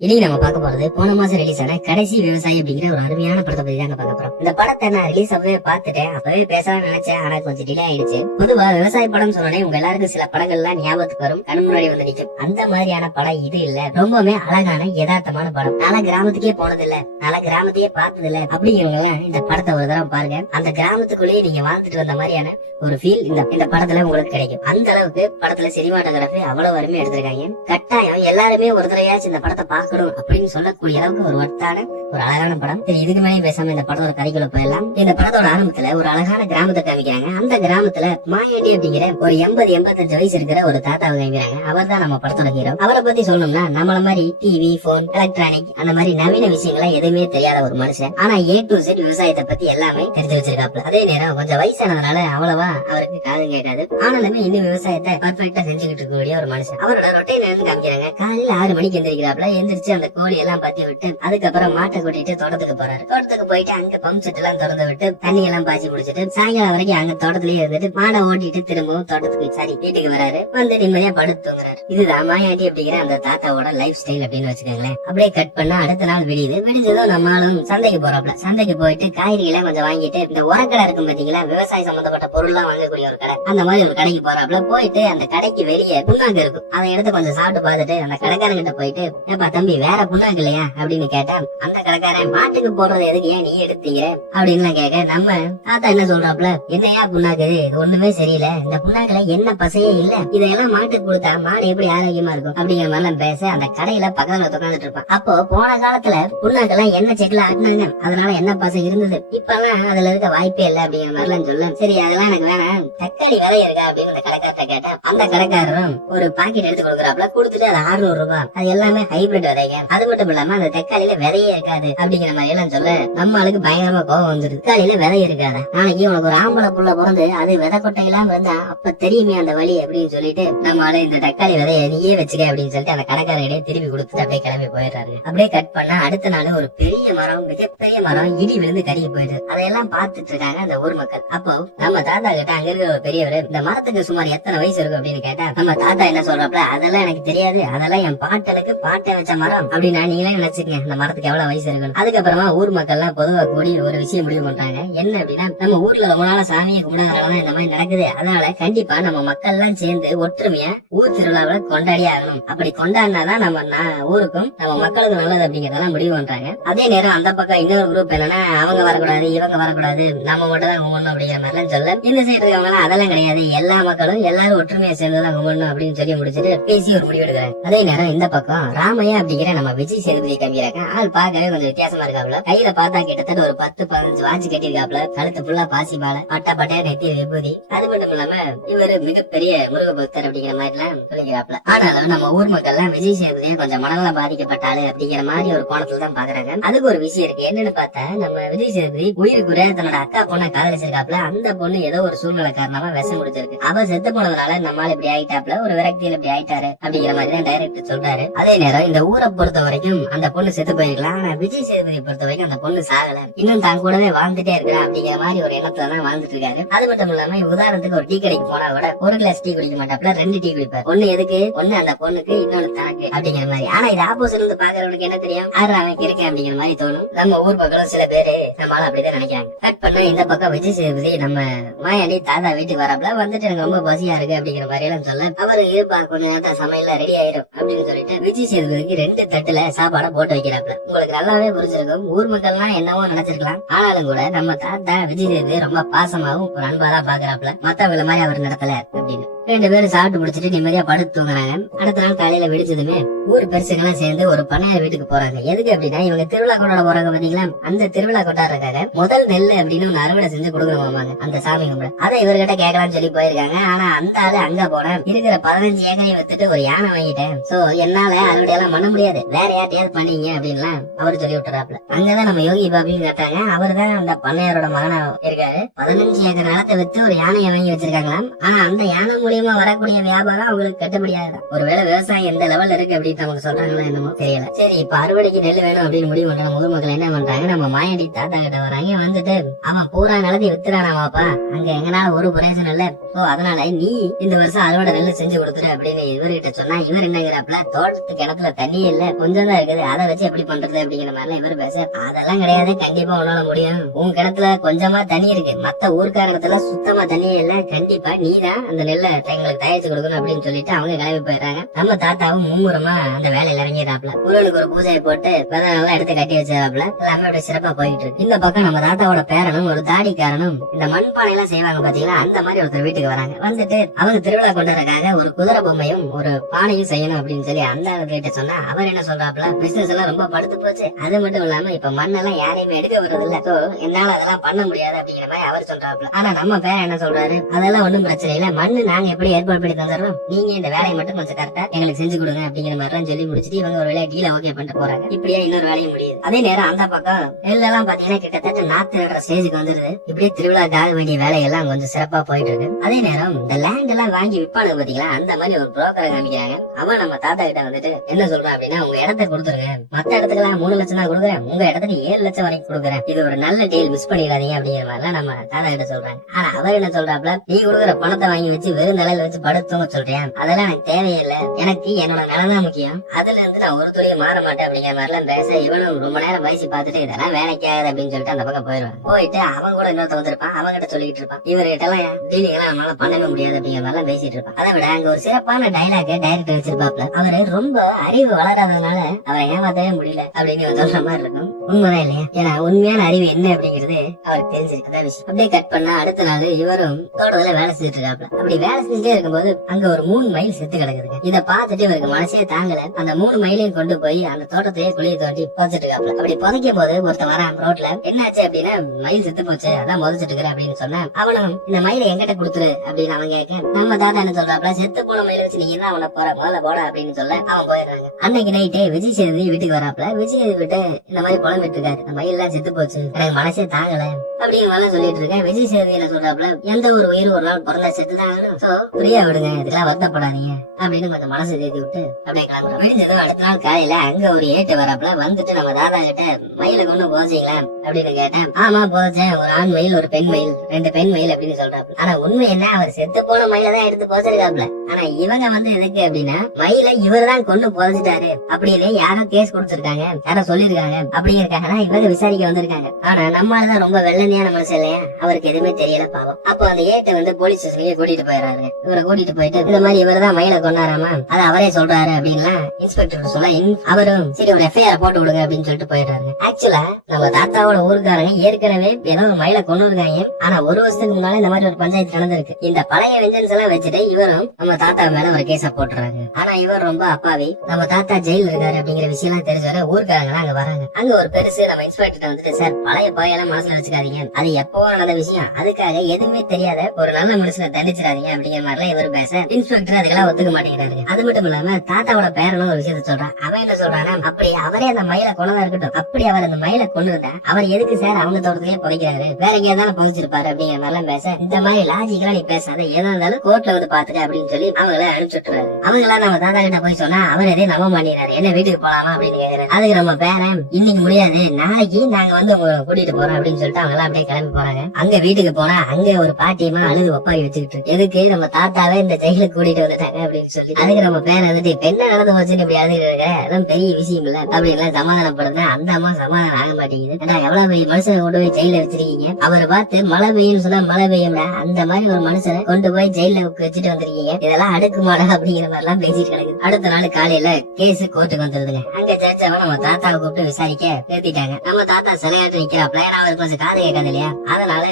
இன்னைக்கு நம்ம பார்க்க போறது போன மாசம் ரிலீஸ் ஆன கடைசி விவசாயி அப்படிங்கிற ஒரு அருமையான படத்தை பத்தி தாங்க பார்க்க போறோம். இந்த படத்தை நான் ரிலீஸ் அப்பவே பார்த்துட்டேன், அப்பவே பேசலாம் நினைச்சேன், ஆனா கொஞ்சம் டிலே ஆயிடுச்சு. பொதுவா விவசாய படம் சொன்னே உங்க எல்லாருக்கும் சில படங்கள்லாம் ஞாபகத்துக்கு வரும், கண் முன்னாடி வந்து நிற்கும். அந்த மாதிரியான படம் இது இல்ல. ரொம்பவே அழகான யதார்த்தமான படம். நாள கிராமத்துக்கே போனது இல்ல, நாள கிராமத்தையே பார்த்தது இல்ல அப்படிங்கிறவங்க இந்த படத்தை ஒரு தடவை பாருங்க. அந்த கிராமத்துக்குள்ளேயே நீங்க வாழ்ந்துட்டு வந்த மாதிரியான ஒரு ஃபீல் இந்த படத்துல உங்களுக்கு கிடைக்கும். அந்த அளவுக்கு படத்துல சினிமாட்டோகிராஃபி அவ்வளவு அருமையா எடுத்திருக்காங்க. கட்டாயம் எல்லாருமே ஒரு தடவையாச்சும் இந்த படத்தை பார்க்கணும் அப்படின்னு சொல்லக்கூடிய அளவுக்கு ஒரு வட்டான ஒரு அழகான படம். இதுக்கு மேலே பேசாம இந்த படத்தோட கதைக்குள்ள போயிடலாம். இந்த படத்தோட ஆரம்பத்துல ஒரு அழகான கிராமத்தை காமிக்கிறாங்க. அந்த கிராமத்துல மாயாண்டி அப்படிங்கிற ஒரு 80-85 வயசு இருக்கிற ஒரு தாத்தாவை காமிக்கிறாங்க. அவர் தான் நம்ம படத்தோட ஹீரோ. அவரை பத்தி சொல்லணும்னா நம்மள மாதிரி டிவி, போன், எலக்ட்ரானிக் அந்த மாதிரி நவீன விஷயங்களா எதுவுமே தெரியாத ஒரு மனுஷன். ஆனா A to Z விவசாயத்தை பத்தி எல்லாமே தெரிஞ்சு வச்சிருக்காப்ல. அதே நேரம் கொஞ்சம் வயசானதுனால அவ்வளவா அவருக்கு காது கேட்காது. ஆனாலுமே இன்னும் விவசாயத்தை பர்ஃபெக்டா செஞ்சுக்கிட்டு இருக்கக்கூடிய ஒரு மனுஷன். அவரோட ரொட்டையில இருந்து காமிக்கிறாங்க. காலையில 6 மணிக்கு எந்திரிக்கிறாப்ல. எந்திரிச்சு அந்த கோழி எல்லாம் பத்தி விட்டு அதுக்கப்புறம் மாட்டை கூட்டிட்டு தோட்டத்துக்கு போறாரு. தோட்டத்துக்கு போயிட்டு அங்க பம்ப் செட் எல்லாம் திறந்து விட்டு தண்ணி எல்லாம் பாய்ச்சி குடிச்சிட்டு சாயங்காலம் வரைக்கும் அங்க தோட்டத்திலேயே இருந்துட்டு மாடை ஓட்டிட்டு திரும்பவும் தோட்டத்துக்கு வீட்டுக்கு வராரு. வந்து நிம்மதியா படுத்து தூங்குறாரு. இதுதான் மாயாண்டி அப்படிங்கிற அந்த தாத்தாவோட லைஃப் ஸ்டைல் அப்படின்னு வச்சுக்கோங்களேன். அப்படியே கட் பண்ணா அடுத்த நாள் விடிஞ்சதும் நம்மளும் சந்தைக்கு போறோம்ல. சந்தைக்கு போயிட்டு காய்கறிகளை கொஞ்சம் வாங்கிட்டு இந்த உரக்கடை இருக்கும் பாத்தீங்களா, விவசாய சம்பந்தப்பட்ட பொருள் எல்லாம் வாங்கக்கூடிய ஒரு கடை, அந்த மாதிரி ஒரு கடைக்கு போறாப்ல. போயிட்டு அந்த கடைக்கு வெளியே புண்ணாக்கு இருக்கும், அதை எடுத்து கொஞ்சம் சாப்பிட்டு பார்த்துட்டு அந்த கடைக்காரங்கிட்ட போயிட்டு, ஏப்பா தம்பி வேற புண்ணாக்கு இல்லையா அப்படின்னு கேட்டா, அந்த கடைக்காரன் மாட்டுக்கு போடுறது எதுக்கு ஏன் நீ எடுத்தீங்க அப்படின்னு கேட்க, நம்ம தாத்தா என்ன சொல்றாப்ல, என்னையா புண்ணாக்கு இது ஒண்ணுமே சரியில்லை, இந்த புண்ணாக்குல என்ன பசையே இல்ல, இதையெல்லாம் மாட்டுக்கு கொடுத்தா மாடு எப்படி ஆரோக்கியமா இருக்கும் அப்படிங்கிற மாதிரி பேச அந்த கடையில பக்கத்துல உட்காந்துட்டு இருப்பான். அப்போ போன காலத்துல புண்ணாக்கெல்லாம் என்ன செடியில ஆட்டினாங்க, அதனால என்ன பசை இருந்தது, இப்பெல்லாம் அதுல இருக்க வாய்ப்பே இல்லை அப்படிங்கிற மாதிரிலாம் சொல்ல, சரி அதெல்லாம் எனக்கு வேணாம், தக்காளி விலை இருக்கா அப்படின்னு அந்த கடைக்காரத்தை கேட்டா, அந்த கடைக்காரரும் ஒரு பாக்கெட் எடுத்து கொடுக்குறாப்ல. கொடுத்துட்டு அது 600 ரூபாய், அது எல்லாமே ஹைபிரிட் விதைங்க, அது மட்டும் இல்லாம அந்த தக்காளியில விதையே இருக்காது அப்படிங்கிற மாதிரி எல்லாம் சொல்ல, நம்ம ஆளுக்கு பயங்கரமா கோவம் வந்துருது. தக்காளியில விதை இருக்காது, நாளைக்கு உனக்கு ஒரு ஆம்பளை புள்ள பிறந்து அது விதை கொட்டை எல்லாம் இருந்தா அப்ப தெரியுமே அந்த வழி அப்படின்னு சொல்லிட்டு, நம்ம ஆளு இந்த தக்காளி விதைய நீயே வச்சுக்க அப்படின்னு சொல்லிட்டு அந்த கடைக்காரர்கிட்டே திருப்பி கொடுத்துட்டு அப்படியே கிளம்பி போயிடுறாரு. அப்படியே கட் பண்ணா அடுத்த நாள் ஒரு பெரிய மரம், மிகப்பெரிய மரம் இடி விழுந்து கருகி போயிடுது. அதையெல்லாம் பார்த்துட்டு இருக்காங்க அந்த ஊர் மக்கள். அப்போ நம்ம தாத்தா கிட்ட அங்க இருக்கிற ஒரு பெரியவர், இந்த மரத்துக்கு சுமார் எத்தனை வயசு இருக்கும் அப்படின்னு கேட்டா, நம்ம தாத்தா என்ன சொல்றப்பல, அதெல்லாம் எனக்கு தெரியாது, அதெல்லாம் என் பாட்டனுக்கு பாட்டை வச்ச மரம் அப்படின்னா நீங்களே நினைச்சுங்க இந்த மரத்துக்கு எவ்வளவு வயசு இருக்கணும். அதுக்கப்புறமா ஊர் மக்கள் எல்லாம் பொதுவா கூடி ஒரு விஷயம் முடிவு பண்றாங்க. என்ன அப்படின்னா, நம்ம ஊர்ல ரொம்ப நாள சாமியை கும்பிடாதவங்க இந்த மாதிரி நடக்குது, அதனால கண்டிப்பா நம்ம மக்கள் எல்லாம் சேர்ந்து ஒற்றுமையா ஊர் திருவிழாவை கொண்டாடியே ஆகணும். அப்படி கொண்டாடினாதான் நம்ம ஊருக்கும் நம்ம மக்களுக்கு நல்லது அப்படிங்கறதெல்லாம் முடிவு பண்றாங்க. அதே நேரம் அந்த பக்கம் இன்னொரு குரூப் என்னன்னா, அவங்க வரக்கூடாது, இவங்க வரக்கூடாது, நம்ம மட்டும் தான் கும்பிடணும் அப்படிங்கிற மாதிரி சொல்ல, இந்த சைடு இருக்கவங்க அதெல்லாம் கிடையாது, எல்லா மக்களும் எல்லாரும் ஒற்றுமையா சேர்ந்துதான் கும்பிடணும் அப்படின்னு சொல்லி முடிச்சுட்டு பேசி ஒரு முடிவு எடுக்கிறாங்க. அதே நேரம் இந்த பக்கம் ராமையா அப்படிங்கிற நம்ம விஜய் சேதுபதி காமிக்கிறாங்க. ஆள் பார்க்கவே கொஞ்சம் வித்தியாசமா இருக்காப்ல. கையில பார்த்தா கிட்டத்தட்ட ஒரு 10-15 வாட்ச் கட்டிருக்காப்ல. கழுத்து ஃபுல்லா பாசி பாலை, பட்டையா நெத்தி விபூதி. அது மட்டும் இல்லாம இவரு மிகப்பெரிய முருக பக்தர் அப்படிங்கிற மாதிரி எல்லாம் சொல்லிக்கிறாப்ல. ஆனாலும் நம்ம ஊர் மக்கள் எல்லாம் விஜய் சேதுபதியை கொஞ்சம் மனநலம் பாதிக்கப்பட்டாரு அப்படிங்கிற மாதிரி ஒரு கோணத்துல தான் பாக்குறாங்க. அதுக்கு ஒரு விஷயம் இருக்கு. என்னன்னு பார்த்தா, நம்ம விஜய் சேதுபதி உயிருக்குற தன்னோட அக்கா பொண்ணை காதலிச்சிருக்காப்ல. அந்த பொண்ணு ஏதோ ஒரு சூழ்நிலை காரணமா விஷம் குடிச்சிருக்கு. அவ செத்து போனதுனால நம்மால இப்படி ஆயிட்டாப்ல, ஒரு விரக்தியில இப்படி ஆயிட்டாரு அப்படிங்கிற மாதிரி தான் டைரக்டர் சொல்றாரு. அதே நேரம் இந்த ஊரை பொறுத்த வரைக்கும் அந்த பொண்ணு செத்து போயிருக்கலாம், ஆனா விஜய் சேதுபதி பொறுத்த வரைக்கும் அந்த பொண்ணு சாகல, இன்னும் தான் கூடவே வாழ்ந்துட்டே இருக்கிற அப்படிங்கிற மாதிரி ஒரு எண்ணத்துல தான் வாழ்ந்துட்டு இருக்காரு. அது மட்டும் இல்லாம உதாரணத்துக்கு ஒரு டீ கடைக்கு போனா கூட ஒரு கிளாஸ் டீ குடிக்க மாட்டாப்ல, 2 டீ குடிப்பார். ஒண்ணு எதுக்கு, ஒண்ணு அந்த பொண்ணுக்கு, இன்னொன்னு தனக்கு அப்படிங்கிற மாதிரி. ஆனா இது ஆப்போசிட் இருந்து பாக்குறவனுக்கு என்ன தெரியும், ஆறு அவன் இருக்கேன் அப்படிங்கிற மாதிரி தோணும். நம்ம ஊர் பக்கம் சில பேரு நம்மளால அப்படிதான் நினைக்கிறாங்க. கட் பண்ண இந்த பக்கம் விஜய் சேதுபதி நம்ம மாயாண்டி தாத்தா வீட்டுக்கு வரப்பல வந்துட்டு எனக்கு ரொம்ப பசியா இருக்கு அப்படிங்கிற மாதிரி எல்லாம் சொல்ல, அவரு இருப்பா கொஞ்ச நேரத்தான் சமையல ரெடி ஆயிடும் அப்படின்னு சொல்லிட்டு விஜய் சேதுபதிக்கு 2 தட்டுல சாப்பாட போட்டு வைக்கிறாப்ல. உங்களுக்கு நல்லாவே புரிஞ்சிருக்கும், ஊர் மக்கள் எல்லாம் என்னவோ நினைச்சிருக்கலாம், ஆனாலும் கூட நம்ம தாத்தா விஜய் சேதுபதி ரொம்ப பாசமாவும் ஒரு அன்பாதான் பாக்குறாப்ல, மத்தவங்கள மாதிரி அவர் நடத்தல அப்படின்னு. 2 பேரும் சாப்பிட்டு முடிச்சிட்டு நிம்மதியா படுத்து தூங்குறாங்க. அடுத்த நாள் காலையில விடிச்சதுமே ஊர் பெருசுங்கெல்லாம் சேர்ந்து ஒரு பண்ணையார் வீட்டுக்கு போறாங்க. எதுக்கு அப்படின்னா, இவங்க திருவிழா கொண்டாட போறாங்க பாத்தீங்களா, அந்த திருவிழா கொண்டாடுறதுக்காக முதல் நெல் அப்படின்னு ஒன்னு அறுவடை செஞ்சு கொடுக்கணுமாங்க அந்த சாமி கும்பிட. அதை இவர்கிட்ட கேட்கலாம்னு சொல்லி போயிருக்காங்க. ஆனா அந்த ஆளு அங்க போன இருக்கிற 15 ஏக்கரையும் வித்துட்டு ஒரு யானை வாங்கிட்டேன், சோ என்னால அறுவடை எல்லாம் பண்ண முடியாது, வேற யார்ட்டையாவது பண்ணீங்க அப்படின்லாம் அவரு சொல்லி விட்டுறாப்ல. அங்கதான் நம்ம யோகி பாபின்னு கேட்டாங்க. அவரு தான் அந்த பண்ணையாரோட மகனா இருக்காரு. 15 ஏக்கர் நிலத்தை வித்து ஒரு யானையை வாங்கி வச்சிருக்காங்களாம். ஆனா அந்த யானை மூலியமா வரக்கூடிய வியாபாரம் அவங்களுக்கு கட்டுப்படியாது. ஒருவேளை விவசாயம் எந்த லெவல்ல இருக்கு அப்படின்னு நமக்கு சொல்றாங்களா என்னமோ தெரியல. சரி, இப்ப அறுவடைக்கு நெல் வேணும் அப்படின்னு முடிவு பண்ற பொதுமக்கள் என்ன பண்றாங்க, நம்ம மாயாண்டி தாத்தா கிட்ட வராங்க. வந்துட்டு அவன் பூரா நிலத்தை வித்துறானாமாப்பா, அங்க எங்கனால ஒரு பிரயோஜனம் இல்ல, சோ அதனால நீ இந்த வருஷம் அறுவடை நெல் செஞ்சு கொடுத்துரு அப்படின்னு இவர்கிட்ட சொன்னா, இவர் என்னங்கிறப்பல தோட்டத்து கிணத்துல தண்ணியே இல்ல, கொஞ்சம் தான் இருக்குது, அதை வச்சு எப்படி பண்றது அப்படிங்கிற மாதிரி இவர் பேச, அதெல்லாம் கிடையாது, கண்டிப்பா உன்னால முடியும், உன் கிணத்துல கொஞ்சமா தண்ணி இருக்கு, மத்த ஊருக்கார இடத்துல சுத்தமா தண்ணியே இல்ல, கண்டிப்பா நீதான் அந்த நெல்லை எங்களுக்கு தயாரிச்சு கொடுக்கணும் அப்படின்னு சொல்லிட்டு அவங்க கிளம்பி போயிடுறாங்க. நம்ம தாத்தாவும் மும்முரமா அந்த வேலையில இறங்கிடுறாப்ல. முருகனுக்கு ஒரு பூஜையை போட்டு நல்லா எடுத்து கட்டி வச்சிருக்காப்ல. எல்லாமே அப்படியே சிறப்பா போயிட்டு இருக்கு. இந்த பக்கம் நம்ம தாத்தாவோட பேரனும் ஒரு தாடிக்காரனும் இந்த மண்பானை எல்லாம் செய்வாங்க பாத்தீங்களா, அந்த மாதிரி ஒருத்தர் வீட்டுக்கு வராங்க. வந்துட்டு அவங்க திருவிழா கொண்டதுக்காக ஒரு குதிரை பொம்மையும் ஒரு பானையும் செய்யணும் அப்படின்னு சொல்லி அந்த கிட்ட சொன்னா, அவர் என்ன சொல்றாப்ல, பிசினஸ் எல்லாம் ரொம்ப படுத்து போச்சு, அது மட்டும் இல்லாம இப்ப மண்ணெல்லாம் யாரையுமே எடுக்க வர்றது இல்ல, சோ என்னால அதெல்லாம் பண்ண முடியாது அப்படிங்கிற மாதிரி அவர் சொல்றாப்ல. ஆனா நம்ம பேர் என்ன சொல்றாரு, அதெல்லாம் ஒண்ணும் பிரச்சனை இல்ல, மண்ணு நாங்க எப்படி ஏற்பாடு பண்ணி தந்துடுறோம், நீங்க இந்த வேலையை மட்டும் கொஞ்சம் கரெக்டா எங்களுக்கு செஞ்சு கொடுங்க அப்படிங்கிற மாதிரி எல்லாம் சொல்லி முடிச்சுட்டு இவங்க ஒரு வேலையை டீல ஓகே பண்ணிட்டு போறாங்க. இப்படியே இன்னொரு வேலையும் முடியுது. அதே நேரம் அந்த பக்கம் எல்லாம் பாத்தீங்கன்னா கிட்டத்தட்ட நாத்து நடுற ஸ்டேஜுக்கு வந்துருது. இப்படியே திருவிழாக்காக வேண்டிய வேலையெல்லாம் கொஞ்சம் சிறப்பா போயிட்டு இருக்கு. அதே நேரம் இந்த லேண்ட் எல்லாம் வாங்கி விற்பானு பாத்தீங்களா, அந்த மாதிரி ஒரு புரோக்கரை காமிக்கிறாங்க. அவன் நம்ம தாத்தா கிட்ட வந்துட்டு என்ன சொல்றான் அப்படின்னா, உங்க இடத்த கொடுத்துருங்க, மத்த இடத்துக்கு 3 லட்சம் தான் கொடுக்குறேன், உங்க இடத்துக்கு 7 லட்சம் வரைக்கும் கொடுக்குறேன், இது ஒரு நல்ல டீல், மிஸ் பண்ணிடாதீங்க அப்படிங்கிற மாதிரி நம்ம தாத்தா கிட்ட சொல்றாங்க. ஆனா அவர் என்ன சொல்றாப்ல, நீ கொடுக்குற பணத்தை வாங்கி வச்சு வெறும் நிலையில வச்சு படுத்தோன்னு சொல்றேன், அதெல்லாம் எனக்கு தேவையில்லை, எனக்கு என்னோட நிலை தான் முக்கியம், அதுல இருந்து நான் ஒரு துறையை மாற மாட்டேன் அப்படிங்கிற மாதிரி எல்லாம் பேச, இவனும் ரொம்ப நேரம் வயசு பார்த்துட்டு இதெல்லாம் வேலைக்காது அப்படின்னு சொல்லிட்டு அந்த பக்கம் போயிடுவான். போயிட்டு அவன் கூட இன்னொருத்த வந்திருப்பான், அவங்கிட்ட சொல்லிட்டு இருப்பான், இவர்கிட்ட எல்லாம் டீலிங் எல்லாம் நம்மளால பண்ணவே முடியாது அப்படிங்கிற மாதிரி எல்லாம் பேசிட்டு இருப்பான். அதை விட அங்க ஒரு சிறப்பான டைலாக் டைரக்டர் வச்சிருப்பாப்ல, அவரு ரொம்ப அறிவு வளராதனால அவரை ஏமாத்தவே முடியல அப்படின்னு சொல்ற மாதிரி இருக்கும். உண்மைதான் இல்லையா? ஏன்னா உண்மையான அறிவு என்ன அப்படிங்கிறது அவருக்கு தெரிஞ்சிருக்கு விஷயம். அப்படியே கட் பண்ணா அடுத்த நாள் இவரும் தோட்டத்துல வேலை செஞ்சுட்டு இருக்காப்ல. அப்படி வேலை செஞ்சுட்டே இருக்கும்போது அங்க ஒரு 3 மைல் செத்து கிடக்குதுங்க. இத பாத்துட்டு இவருக்கு மனசே தாங்கல, அந்த 3 மைலையும் கொண்டு போய் அந்த தோட்டத்தையே குழியை தோண்டி புதைச்சிட்டு இருக்காப்ல. அப்படி புதைக்கும் போது ஒருத்தன் வரான் ரோட்ல, என்னாச்சு அப்படின்னா, மயில் செத்து போச்சு, அதான் புதைச்சிட்டு இருக்கிற அப்படின்னு சொன்னா, அவனும் இந்த மயிலை எங்கிட்ட கொடுத்துரு அப்படின்னு அவன் கேட்க, நம்ம தாத்தா என்ன சொல்றாப்ல, செத்து போன மயில வச்சு நீங்க தான் அவனை போற முதல்ல போட அப்படின்னு சொல்ல அவன் போயிடுறாங்க. அன்னைக்கு நைட்டே விஜய் சேதுபதி வீட்டுக்கு வராப்ல. விஜய் விட்டு இந்த மாதிரி புலம்பிட்டு இருக்காரு, இந்த மயில் எல்லாம் செத்து போச்சு, எனக்கு மனசே தாங்கல அப்படின்னு சொல்லிட்டு இருக்கேன். விஜய் சேதுபதி என்ன சொல்றாப்ல, எந்த ஒரு உயிர் ஒரு நாள் பிறந்தா செத்துதான், சோ ஃப்ரீயா விடுங்க, இதெல்லாம் வருத்தப்படாதீங்க அப்படின்னு கொஞ்சம் மனசு தேத்தி விட்டு அப்படியே கிளம்புறோம். விடிஞ்சதும் அடுத்த நாள் காலையில அங்க ஒரு ஏட்டு வராப்ல. வந்துட்டு நம்ம தாத்தா கிட்ட மயில கொண்டு போச்சீங்களா அப்படின்னு கேட்டேன். ஆமா போச்சேன், ஒரு ஆண் மயில் ஒரு பெண் மயில், 2 பெண் மயில் அப்படின்னு சொல்றாப்ல. ஆனா உண்மை என்ன, அவர் செத்து போன மயில தான் எடுத்து போச்சிருக்காப்ல. ஆனா இவங்க எதுக்கு அப்படின்னா, மயில இவர் தான் கொண்டு போச்சிட்டாரு அப்படின்னு யாரோ கேஸ் கொடுத்திருக்காங்க, யாரோ சொல்லிருக்காங்க அப்படிங்கிறக்காக இவங்க விசாரிக்க வந்திருக்காங்க. ஆனா நம்மளாலதான் ரொம்ப வெள்ளனையான மனுஷன் இல்லையா, அவருக்கு எதுவுமே தெரியல பாவம். அப்போ அந்த ஏட்டை போலீஸ் ஸ்டேஷனுக்கு கூட்டிட்டு போயிடுறாரு. இவரை கூட்டிட்டு போயிட்டு இந்த மாதிரி இவர் தான் மயில கொண்டாராமா, அதை அவரே சொல்றாரு அப்படின்லாம் இன்ஸ்பெக்டர் சொல்ல, அவரும் சரி ஒரு எஃப்ஐஆர் போட்டு விடுங்க அப்படின்னு சொல்லிட்டு போயிடுறாங்க. ஆக்சுவலா நம்ம தாத்தாவோட ஊருக்காரங்க ஏற்கனவே ஏதோ ஒரு மயில கொண்டு இருக்காங்க. ஆனா ஒரு வருஷத்துக்கு முன்னால இந்த மாதிரி ஒரு பஞ்சாயத்து நடந்திருக்கு. இந்த பழைய வெஞ்சன்ஸ் எல்லாம் வச்சுட்டு இவரும் நம்ம தாத்தா மேல ஒரு கேஸ போட்டுறாங்க. ஆனா இவர் ரொம்ப அப்பாவி, நம்ம தாத்தா ஜெயில இருக்காரு அப்படிங்கிற விஷயம் எல்லாம் தெரிஞ்சவரை ஊருக்காரங்க அங்க வராங்க. அங்க ஒரு பெருசு நம்ம இன்ஸ்பெக்டர் வந்துட்டு, சார் பழைய பழையெல்லாம் மனசுல வச்சுக்காதீங்க, அது எப்பவோ நடந்த விஷயம், அதுக்காக எதுவுமே தெரியாத ஒரு நல்ல மனுஷனை தண்டிச்சிடாதீங்க அப்படிங்கிற மாதிரி இவர் பேச, இன்ஸ்பெக்டர் அதுக்கெல்லாம் ஒத்துக்க மாட்டேங்கிறாரு. அது மட்டும் இல்லாம தாத்தாவோட பேரனும் ஒரு விஷயத்த சொல்றான். அவன் என்ன சொல்றானா, அப்படி அவரே அந்த மயில கொண்டதா இருக்கட்டும், அப்படி அவர் அந்த மயில கொண்டு இருந்தா அவர் எதுக்கு சார் அவங்க தோட்டத்திலேயே புதைக்கிறாரு, வேற எங்கேயாவது புதைச்சிருப்பாரு அப்படிங்கிற மாதிரி எல்லாம் பேச, இந்த மாதிரி லாஜிக்கலா நீ பேசாத, ஏதா இருந்தாலும் கோர்ட்ல வந்து பாத்துக்க அப்படின்னு சொல்லி அவங்கள அனுப்பிச்சுட்டுறாரு. அவங்களா நம்ம தாத்தா கிட்ட போய் சொன்னா அவர் எதையும் நம்ப மாட்டேங்கிறாரு. என்ன வீட்டுக்கு போலாமா அப்படின்னு கேக்குறாரு. அதுக்கு நம்ம பேரன், இன்னைக்கு முடியாது, நாளைக்கு நாங்க உங்களை கூட்டிட்டு போறோம் அப்படின்னு சொல்லிட்டு அவங்க எல்லாம் அப்படியே கிளம்பி போறாங்க. அங்க வீட்டுக்கு போனா அங்க ஒரு பாட்டியமா அழுது ஒப்பாக்கி வச்சுக்கிட்டு, எதுக்கு நம்ம தாத்தாவே இந்த ஜெயிலுக்கு கூட்டிட்டு வந்துட்டாங்க அப்படின்னு சொல்லி. அதுக்கு நம்ம பேரன் வந்துட்டு, இப்ப என்ன நடந்து போச்சுன்னு இப்படி அழுதுங்க, அதெல்லாம் பெரிய விஷயம் இல்ல அப்படின்னு சமாதானப்படுத்த, அந்த அம்மா சமாதானம் ஆக மாட்டேங்குது. எவ்வளவு பெரிய மனுஷனை கொண்டு போய் ஜெயில வச்சிருக்கீங்க, அவரை பார்த்து மழை பெய்யும் சொன்னா மழை பெய்யும்னா, அந்த மாதிரி ஒரு மனுஷனை கொண்டு போய் ஜெயில வச்சுட்டு வந்திருக்கீங்க, இதெல்லாம் அடுக்குமாடா அப்படிங்கிற மாதிரி எல்லாம் பேசிட்டு கிடக்குது. அடுத்த நாள் காலையில கேஸ் கோர்ட்டுக்கு வந்துருதுங்க. அங்க ஜட்ஜாவை நம்ம தாத்தாவை கூப்பிட்டு விசாரிக்க நிறுத்திட்டாங்க. நம்ம தாத்தா சிலையாட்டு நிக்கிறாப்ல, ஏன்னா அவருக்கு கொஞ்சம் காது கேட்காது இல்லையா, அதனால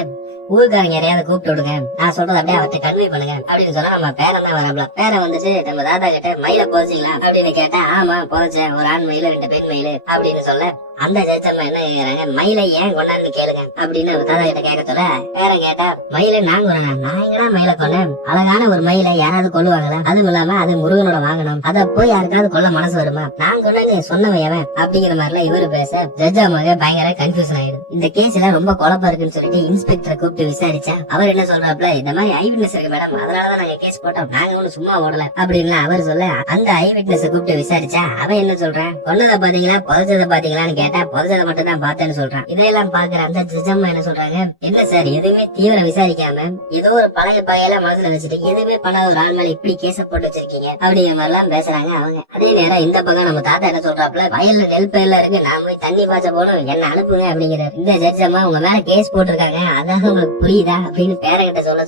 ஊருக்காரங்க யாரையாவது கூப்பிட்டு விடுங்க, நான் சொல்றது அப்படியே அவர்கிட்ட கன்வே பண்ணுங்க அப்படின்னு சொன்னா நம்ம பேரன் தான் வரப்பல. பேரன் வந்துட்டு நம்ம தாத்தா கிட்ட மயில போதிச்சிக்கலாம் அப்படின்னு கேட்டா, ஆமா போதிச்சேன், ஒரு ஆண் மயில 2 பெண் மயில அப்படின்னு சொல்ல, அந்த ஜட்ஜ் அம்மா என்ன கேக்குறாங்க, மயிலை ஏன் கொண்டாந்து கேளுங்க அப்படின்னு தாத்தா கிட்ட கேட்க சொல்ல, பேரன் கேட்டா மயிலை நான் கொண்டேன். நான் எங்கடா மயிலை கொண்டேன்? அழகான ஒரு மயிலை யாராவது கொள்ளுவாங்களா? அதுவும் இல்லாம அது முருகனோட வாங்கணும், அத போய் யாருக்காவது கொல்ல மனசு வருமா? நான் கொண்டேன்னு சொன்னவன் எவன் அப்படிங்கிற மாதிரிலாம் இவரு பேச ஜட்ஜ் அம்மாவே பயங்கர கன்ஃபியூஷன் ஆயிடுது. இந்த கேஸ்ல ரொம்ப குழப்பம் இருக்குன்னு சொல்லிட்டு இன்ஸ்பெக்டரை கூப்பிட்டு விசாரிச்சா அவர் என்ன சொல்றாப்ல, இந்த மாதிரி ஐ விட்னஸ் இருக்கு மேடம், அதனாலதான் நாங்க கேஸ் போட்டோம், நாங்க ஒண்ணு சும்மா ஓடல அப்படின்னு அவர் சொல்ல, அந்த ஐ விட்னஸ் கூப்பிட்டு விசாரிச்சா அவன் என்ன சொல்றான், கொன்னதை பாத்தீங்களா புதைச்சதை பாத்தீங்களான்னு கேட்டா புதைச்சதை மட்டும் தான் பார்த்தேன்னு சொல்றான். இதையெல்லாம் பாக்குற அந்த ஜட்ஜம்மா என்ன சொல்றாங்க, என்ன சார் எதுவுமே தீவிரம் விசாரிக்காம ஏதோ ஒரு பழைய பகையெல்லாம் மனசுல வச்சுட்டு எதுவுமே பண்ணாத ஒரு ஆள் மேல இப்படி கேஸ போட்டு வச்சிருக்கீங்க அப்படிங்கிற மாதிரி எல்லாம் பேசுறாங்க அவங்க. அதே நேரம் இந்த பக்கம் நம்ம தாத்தா என்ன சொல்றாப்ல, வயல்ல நெல் பயிர்ல இருக்கு, நான் போய் தண்ணி பாய்ச்ச போகணும், என்ன அனுப்புங்க அப்படிங்கிறாரு. இந்த ஜட்ஜம்மா உங்க மேல கேஸ் போட்டிருக்காங்க, அதான் உங்களுக்கு புரியுதா அப்படின்னு பேரகிட்ட சொல்ல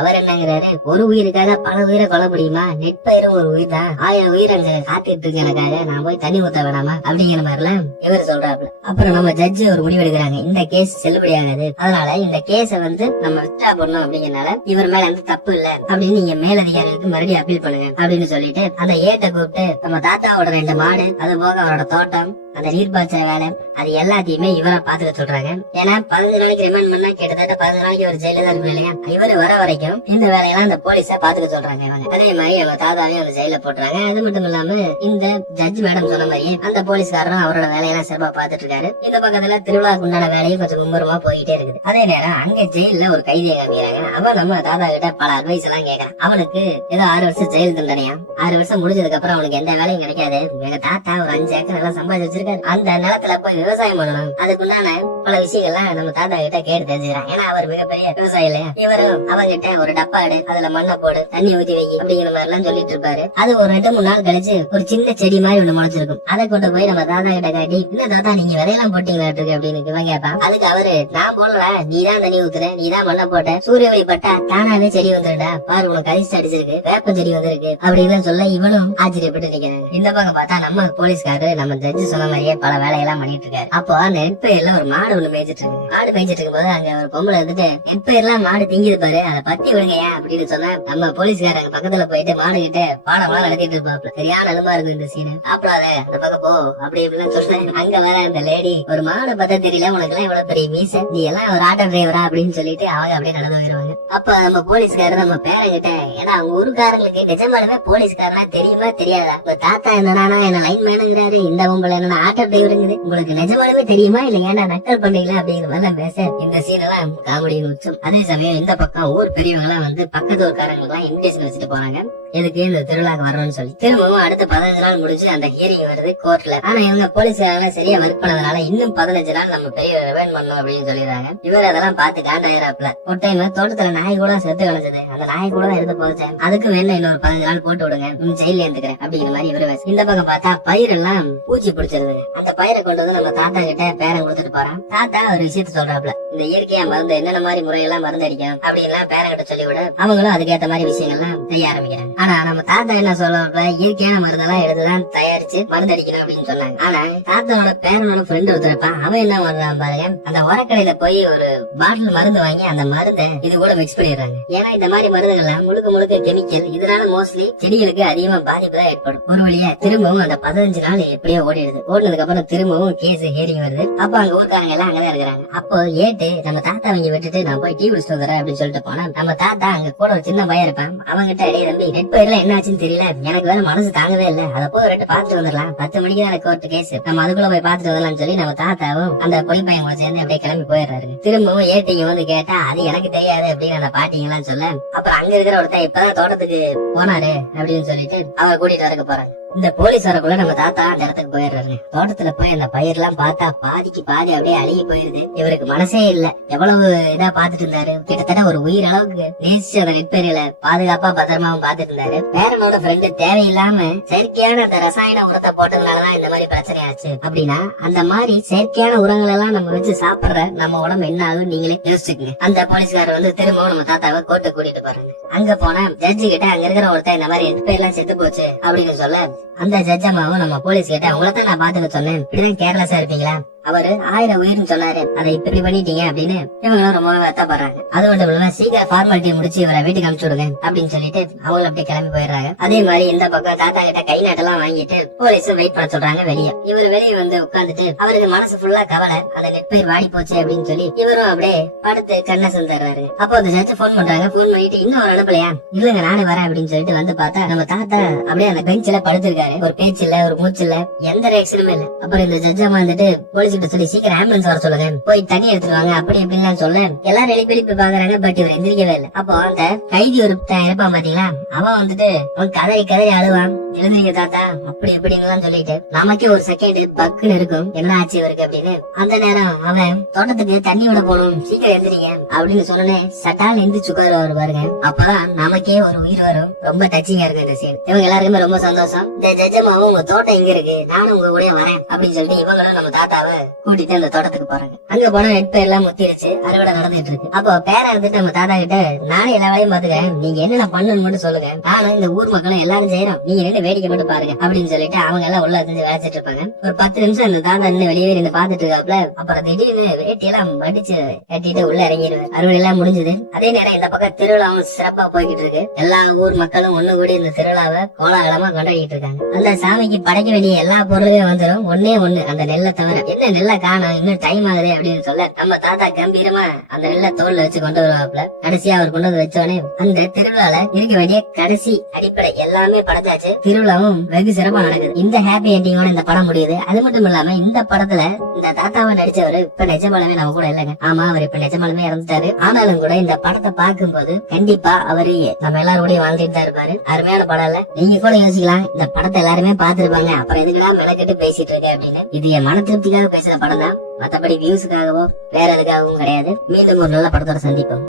அவர் என்னங்கிறாரு, ஒரு உயிருக்காக பல உயிரை கொல்ல முடியுமா? நெற்பயிரும் ஒரு உயிர் தான், 1000 உயிர் அங்க காத்துட்டு இருக்கு எனக்காக, நான் போய் தண்ணி ஊத்த வேணாமா அப்படிங்கிற மாதிரி எல்லாம் இவர் சொல்றாப்ல. அப்புறம் நம்ம ஜட்ஜ் ஒரு முடிவு எடுக்கிறாங்க, இந்த கேஸ் செல்லுபடி ஆகாது, அதனால இந்த கேஸ நம்ம வித்ட்ரா பண்ணணும் அப்படிங்கறனால இவர் மேல அந்த தப்பு இல்ல அப்படின்னு நீங்க மேலதிகாரிகளுக்கு மறுபடியும் அப்பீல் பண்ணுங்க அப்படின்னு சொல்லிட்டு அந்த ஏட்ட கூப்பிட்டு நம்ம தாத்தாவோட 2 மாடு, அது போக அவரோட தோட்டம், அந்த நீர்ப்பாய்ச்ச வேலை, அது எல்லாத்தையுமே இவரை பாத்துக்க சொல்றாங்க. ஏன்னா 15 நாளைக்கு ரிமாண்ட் பண்ணா கிட்டத்தட்ட 15 நாளைக்கு ஒரு ஜெயில தான் இருக்கும் இல்லையா, இவரு வர வரைக்கும் இந்த வேலையெல்லாம் அந்த போலீஸா பாத்துக்க சொல்றாங்க இவங்க. அதே மாதிரி அவங்க தாத்தாவையும் அந்த ஜெயில போட்டுறாங்க. அது மட்டும் இல்லாம இந்த ஜட்ஜ் மேடம் சொன்ன மாதிரியே அந்த போலீஸ்காரரும் அவரோட வேலையெல்லாம் சிறப்பா பாத்துட்டு இருக்காரு. இந்த பக்கத்துல திருவிழாக்கு உண்டான வேலையும் கொஞ்சம் மும்முரமா போயிட்டே இருக்குது. அதே நேரம் அங்க ஜெயில ஒரு கைதியை காமிக்கிறாங்க. அவன் நம்ம தாத்தா கிட்ட பல அட்வைஸ் எல்லாம் கேட்கறான். அவனுக்கு ஏதோ 6 வருஷம் ஜெயில் தண்டனையா, 6 வருஷம் முடிஞ்சதுக்கு அப்புறம் அவனுக்கு எந்த வேலையும் கிடைக்காது, எங்க தாத்தா ஒரு 5 ஏக்கர் நல்லா சம்பாதிச்சு அந்த நிலத்துல போய் விவசாயம் பண்ணணும், அதுக்குண்டான பல விஷயங்கள்லாம் நம்ம தாத்தா கிட்ட கேட்டு தெரிஞ்சுக்கிறான். ஏன்னா அவர் மிகப்பெரிய விவசாயி இல்லையா. இவரும் அவங்கிட்ட ஒரு டப்பாடு, அதுல மண்ணை போடு, தண்ணி ஊத்தி வை அப்படிங்கிற மாதிரி எல்லாம் சொல்லிட்டு இருப்பாரு. அது ஒரு 2-3 நாள் கழிச்சு ஒரு சின்ன செடி மாதிரி ஒண்ணு முளைச்சிருக்கும். அதை கொண்டு போய் நம்ம தாத்தா கிட்ட காட்டி, என்ன தாத்தா நீங்க விதையெல்லாம் போட்டீங்களா இருக்கு அப்படின்னு இவன் கேட்பான். அதுக்கு அவரு, நான் போடல, நீதான் தண்ணி ஊத்துற, நீதான் மண்ணை போட்ட, சூரிய ஒளி பட்டா தானாவே செடி வந்துருடா, பாரு உனக்கு அதிர்ஷ்டம் அடிச்சிருக்கு, வேப்ப செடி வந்திருக்கு அப்படின்னு சொல்ல இவனும் ஆச்சரியப்பட்டு நிக்கிறாங்க. இந்த பக்கம் பார்த்தா நம்ம போலீஸ்காரரு நம்ம ஜட்ஜ் சொன்ன மாதிரியே பல வேலையெல்லாம் பண்ணிட்டு இருக்காரு. அப்போ அந்த நெற்பயிர்ல ஒரு மாடு ஒண்ணு மேய்ச்சிட்டு இருக்கு. மாடு மேய்ச்சிட்டு இருக்கும் போது அங்க ஒரு பொம்பளை இருந்துட்டு, நெற்பயிர்லாம் மாடு திங்கிது பாரு, அதை பத்தி விடுங்கயா அப்படின்னு சொன்னா நம்ம போலீஸ்காரர் அங்க பக்கத்துல போயிட்டு மாடு கிட்ட பாடமெல்லாம் நடத்திட்டு இருப்பாப்ல. சரியான அனுபவம் இருக்கு இந்த சீன். அப்பளாத அந்த பக்கம் போ அப்படி இப்படின்னு சொல்றேன். அங்க வர அந்த லேடி, ஒரு மாடு பத்த தெரியல உனக்கு எல்லாம் இவ்வளவு பெரிய மீச, நீ எல்லாம் ஒரு ஆட்டோ டிரைவரா அப்படின்னு சொல்லிட்டு அவங்க அப்படியே நடந்து போயிருவாங்க. அப்ப நம்ம போலீஸ்காரர் நம்ம பேரங்கிட்ட, ஏன்னா அவங்க ஊருக்காரங்களுக்கு நிஜமாலுமே போலீஸ்காரனா தெரியுமா தெரியாதா, உங்க தாத்தா என்னன்னா என்ன லைன் மேனுங்கிறாரு, இந்த பொம்பளை என்ன ஆட்டோ டிரைவருங்குது, உங்களுக்கு நிஜமாலுமே தெரியுமா இல்ல ஏன்னா நக்கல் பண்ணீங்களா அப்படிங்கிற மாதிரி பேச இந்த சீன் எல்லாம் காமெடியின் உச்சம். அதே சமயம் இந்த பக்கம் ஊர் பெரியவங்க எல்லாம் பக்கத்து ஊர்காரங்களுக்கு எல்லாம் இன்விடேஷன் வச்சுட்டு போறாங்க, எதுக்கு இந்த திருவிழாக்கு வரணும்னு சொல்லி. திரும்பவும் அடுத்த 15 நாள் முடிச்சு அந்த ஹியரிங் வருது கோர்ட்ல. ஆனா இவங்க போலீஸ்காரங்க சரியா ஒர்க் பண்ணதுனால இன்னும் 15 நாள் நம்ம பெரிய ரிவைண்ட் பண்ணணும் அப்படின்னு சொல்லிடுறாங்க. இவர் அதெல்லாம் பார்த்து காண்டாயிராப்ல. ஒரு டைம் தோட்டத்துல நாய் கூட செத்து கிடந்தது, அந்த நாய் கூட எடுத்து போச்சேன், அதுக்கு வேணும் இன்னொரு 15 நாள் போட்டு விடுங்க, ஜெயில இருந்துக்கிறேன் அப்படிங்கிற மாதிரி இவரு. இந்த பக்கம் பார்த்தா பயிரெல்லாம் பூச்சி பிடிச்சிருது. அந்த பயிரை கொண்டு வந்து நம்ம தாத்தா கிட்ட பேரன் கொடுத்துட்டு போறான். தாத்தா ஒரு விஷயத்த சொல்றாப்ல, இந்த இயற்கையா மருந்து என்னென்ன மாதிரி முறையெல்லாம் மருந்து அடிக்கும் அப்படின்லாம் பேரங்கிட்ட சொல்லி விட அவங்களும் அதுக்கேற்ற மாதிரி விஷயங்கள்லாம் செய்ய ஆரம்பிக்கிறாங்க. ஆனா நம்ம தாத்தா என்ன சொல்றாப்ல, இயற்கையான மருந்தெல்லாம் எடுத்துதான் தயாரிச்சு மருந்து அடிக்கணும் அப்படின்னு சொன்னாங்க. ஆனா தாத்தாவோட பேரனோட ஃப்ரெண்ட் ஒருத்தரப்பா அவன் என்ன பண்றான் பாருங்க, அந்த உரக்கடையில போய் ஒரு பாட்டில் மருந்து வாங்கி அந்த மருந்தை இது கூட மிக்ஸ் பண்ணிடுறாங்க. ஏன்னா இந்த மாதிரி மருந்துகள்லாம் முழுக்க முழுக்க கெமிக்கல், இதனால மோஸ்ட்லி செடிகளுக்கு அதிகமா பாதிப்பு தான் ஏற்படும். ஒரு வழியா திரும்பவும் அந்த 15 நாள் எப்படியோ ஓடிடுது. ஓடினதுக்கு அப்புறம் திரும்பவும் கேஸ் ஹியரிங் வருது. அப்ப அங்க ஊருக்காரங்க எல்லாம் அங்கதான் இருக்கிறாங்க. அப்போ ஏட்டு நம்ம தாத்தா அவங்க விட்டுட்டு நான் போய் டீ குடிச்சிட்டு வந்துடுறேன் அப்படின்னு சொல்லிட்டு போனா நம்ம தாத்தா அங்க கூட ஒரு சின்ன பையன் இருப்பான். அவங்கிட்ட அடைய தம்பி நெற்பயிர்ல என்ன ஆச்சுன்னு தெரியல, எனக்கு வேற மனசு தாங்கவே இல்ல, அதை போய் 2 பாத்துட்டு வந்துடலாம், 10 மணிக்கு தான் கோர்ட் கேஸ், நம்ம அதுக்குள்ள போய் பாத்துட்டு வரலாம்னு சொல்லி நம்ம தாத்தாவும் அந்த பொடி பையன் கூட சேர்ந்து அப்படியே கிளம்பி போயிடுறாரு. திரும்பவும் ஏட்டிங்க வந்து கேட்டா அது எனக்கு தெரியாது அப்படின்னு அந்த பாட்டிங்க எல்லாம் சொல்ல, அப்புறம் அங்க இருக்கிற ஒருத்தன் இப்பதான் தோட்டத்துக்கு போனாரு அப்படின்னு சொல்லிட்டு அவரை கூட்டிட்டு வரக்க போறாங்க. இந்த போலீஸ் வரக்குள்ள நம்ம தாத்தா அந்த இடத்துக்கு போயிடுறாரு. தோட்டத்துல போய் அந்த பயிர் எல்லாம் பார்த்தா பாதிக்கு பாதி அப்படியே அழுகி போயிருது. இவருக்கு மனசே இல்ல, எவ்வளவு இதா பாத்துட்டு இருந்தாரு, கிட்டத்தட்ட ஒரு உயிர் அளவுக்கு நேசிச்சு அந்த நெற்பயிர்களை பாதுகாப்பா பத்திரமாவும் பாத்துட்டு இருந்தாரு. பேரனோட ஃப்ரெண்டு தேவையில்லாம செயற்கையான அந்த ரசாயன உரத்தை போட்டதுனாலதான் இந்த மாதிரி பிரச்சனை ஆச்சு அப்படின்னா, அந்த மாதிரி செயற்கையான உரங்கள் எல்லாம் நம்ம வச்சு சாப்பிடுற நம்ம உடம்பு என்ன ஆகும் நீங்களே யோசிச்சுக்கங்க. அந்த போலீஸ்காரர் திரும்பவும் நம்ம தாத்தாவை கோர்ட்டு கூட்டிட்டு போறாங்க. அங்க போனா ஜட்ஜு கிட்ட அங்க இருக்கிற ஒருத்தர் இந்த மாதிரி நெற்பயிர்லாம் செத்து போச்சு அப்படின்னு சொல்ல, அந்த ஜட்ஜ் அம்மாவும் நம்ம போலீஸ் கிட்ட உங்களைத்தான் நான் பாத்துக்க சொன்னேன், இப்படிதான் கேர்லெஸ்ஸா இருப்பீங்களா, அவரு 1000 உயிர்னு சொன்னாரு, அதை இப்படி பண்ணிட்டீங்க அப்படின்னு இவங்களும் ரொம்ப வருத்தப்படுறாங்க. அது மட்டும் இல்லாம சீக்கிரம் ஃபார்மாலிட்டி முடிச்சு இவரை வீட்டுக்கு அனுப்பிச்சு விடுங்க அப்படின்னு சொல்லிட்டு அவங்களும் அப்படியே கிளம்பி போயிடுறாங்க. அதே மாதிரி இந்த பக்கம் தாத்தா கிட்ட கை நாட்டெல்லாம் வாங்கிட்டு போலீஸ் வெயிட் பண்ண சொல்றாங்க வெளியே. இவர் வெளியே வந்து உட்கார்ந்துட்டு அவருக்கு மனசு ஃபுல்லா கவலை, அந்த நெற்பயிர் வாடி போச்சு அப்படின்னு சொல்லி இவரும் அப்படியே படுத்து கண்ணை செஞ்சிடறாரு. அப்போ அந்த ஜட்ஜ் போன் பண்றாங்க. போன் பண்ணிட்டு இன்னும் அவர் அனுப்பலையா, இல்லங்க நானே வரேன் அப்படின்னு சொல்லிட்டு வந்து பார்த்தா நம்ம தாத்தா அப்படியே அந்த பெஞ்சில படுத்திருக்காரு. ஒரு பேச்சு இல்ல, ஒரு மூச்சு இல்ல, எந்த ரியாக்ஷனுமே இல்ல. அப்புறம் இந்த ஜட்ஜ் அம்மா வந்துட்டு போலீஸ் கிட்ட சொல்லி சீக்கிரம் ஆம்புலன்ஸ் வர சொல்லுங்க, போய் தண்ணி எடுத்துருவாங்க அப்படி இப்படின்னு சொல்ல எல்லாரும் எழுப்பி எழுப்பி பாக்குறாங்க. பட் இவர் எந்திரிக்கவே இல்லை. அப்போ அந்த கைதி ஒரு இருப்பான் பாத்தீங்களா, அவன் வந்துட்டு அவன் கதறி கதறி அழுவான், எழுந்திரிக்க தாத்தா அப்படி இப்படின்னு சொல்லிட்டு நமக்கே ஒரு செகண்ட் பக்குன்னு இருக்கும், என்ன ஆச்சு இவருக்கு அப்படின்னு. அந்த நேரம் அவன் தோட்டத்துக்கு தண்ணி விட போகணும், சீக்கிரம் எந்திரிங்க அப்படின்னு சொன்னே சட்டால் எந்திரிச்சு உட்காருவாரு பாருங்க. அப்பதான் நமக்கே ஒரு உயிர் வரும். ரொம்ப டச்சிங்கா இருக்கு இந்த சீன். இவங்க எல்லாருக்குமே ரொம்ப சந்தோஷம். இந்த ஜட்ஜமாவும் உங்க தோட்டம் இங்க இருக்கு, நானும் உங்க கூட வரேன் அப்படின்னு சொல்லிட்டு இவங்களும் நம்ம தாத்தாவை கூட்டிட்டு அந்த தோட்டத்துக்கு போறாங்க. அங்க போனா நெற்பயிர் எல்லாம் முத்திருச்சு, அறுவடை நடந்துட்டு இருக்கு. அப்போ பேர வந்துட்டு நம்ம தாத்தா கிட்ட நானே எல்லா வேலையும் பாத்துக்கிறேன், நீங்க என்னென்ன பண்ணணும்னு மட்டும் சொல்லுங்க, நானும் இந்த ஊர் மக்களும் எல்லாரும் செய்யறோம், நீங்க என்ன வேடிக்கை மட்டும் பாருங்க அப்படின்னு சொல்லிட்டு அவங்க எல்லாம் உள்ள செஞ்சு வேலைச்சிட்டு இருப்பாங்க. ஒரு 10 நிமிஷம் அந்த தாத்தா இன்னும் வெளியே நின்று பாத்துட்டு இருக்காப்ல. அப்புறம் திடீர்னு வேட்டியெல்லாம் மடிச்சு கட்டிட்டு உள்ள இறங்கிடுவார். அறுவடை எல்லாம் முடிஞ்சது. அதே நேரம் இந்த பக்கம் திருவிழாவும் சிறப்பா போய்கிட்டு இருக்கு. எல்லா ஊர் மக்களும் ஒண்ணு கூடி இந்த திருவிழாவை கோலாகலமா கொண்டாடிட்டு இருக்காங்க. அந்த சாமிக்கு படைக்க வேண்டிய எல்லா பொருளுமே வந்துடும், ஒன்னே ஒண்ணு அந்த நெல்லை தவிர. என்ன நெல்லை காணும், இன்னும் டைம் ஆகுது அப்படின்னு சொல்ல நம்ம தாத்தா கம்பீரமா அந்த நெல்லை தோல்ல வச்சு கொண்டு வருவாப்ல. கடைசியா அவர் கொண்டு வந்து வச்சோடனே அந்த திருவிழால இருக்க வேண்டிய கடைசி அடிப்படை எல்லாமே படைச்சாச்சு. திருவிழாவும் வெகு சிறப்பா நடக்குது. இந்த ஹாப்பி எண்டிங்கோட இந்த படம் முடியுது. அது மட்டும் இல்லாம இந்த படத்துல இந்த தாத்தாவை நடிச்சவரு இப்ப நிஜமாலுமே நம்ம கூட இல்லங்க. ஆமா, அவர் இப்ப நிஜமாலுமே இறந்துட்டாரு. ஆனாலும் கூட இந்த படத்தை பார்க்கும்போது கண்டிப்பா அவரு நம்ம எல்லாரோடய வாழ்ந்துட்டு தான் இருப்பாரு. அருமையான படம் இல்ல? நீங்க கூட யோசிக்கலாம், இந்த படத்தை எல்லாருமே பாத்துருப்பாங்க, அப்புறம் எதுக்கெல்லாம் மெனக்கெட்டு பேசிட்டு இருக்க அப்படின்னு. இது என் மன திருப்திக்காக பேசுற படம் தான், மத்தபடி வியூஸுக்காகவோ வேற எதுக்காகவும் கிடையாது. மீண்டும் ஒரு நல்ல படத்தோட சந்திப்போம்.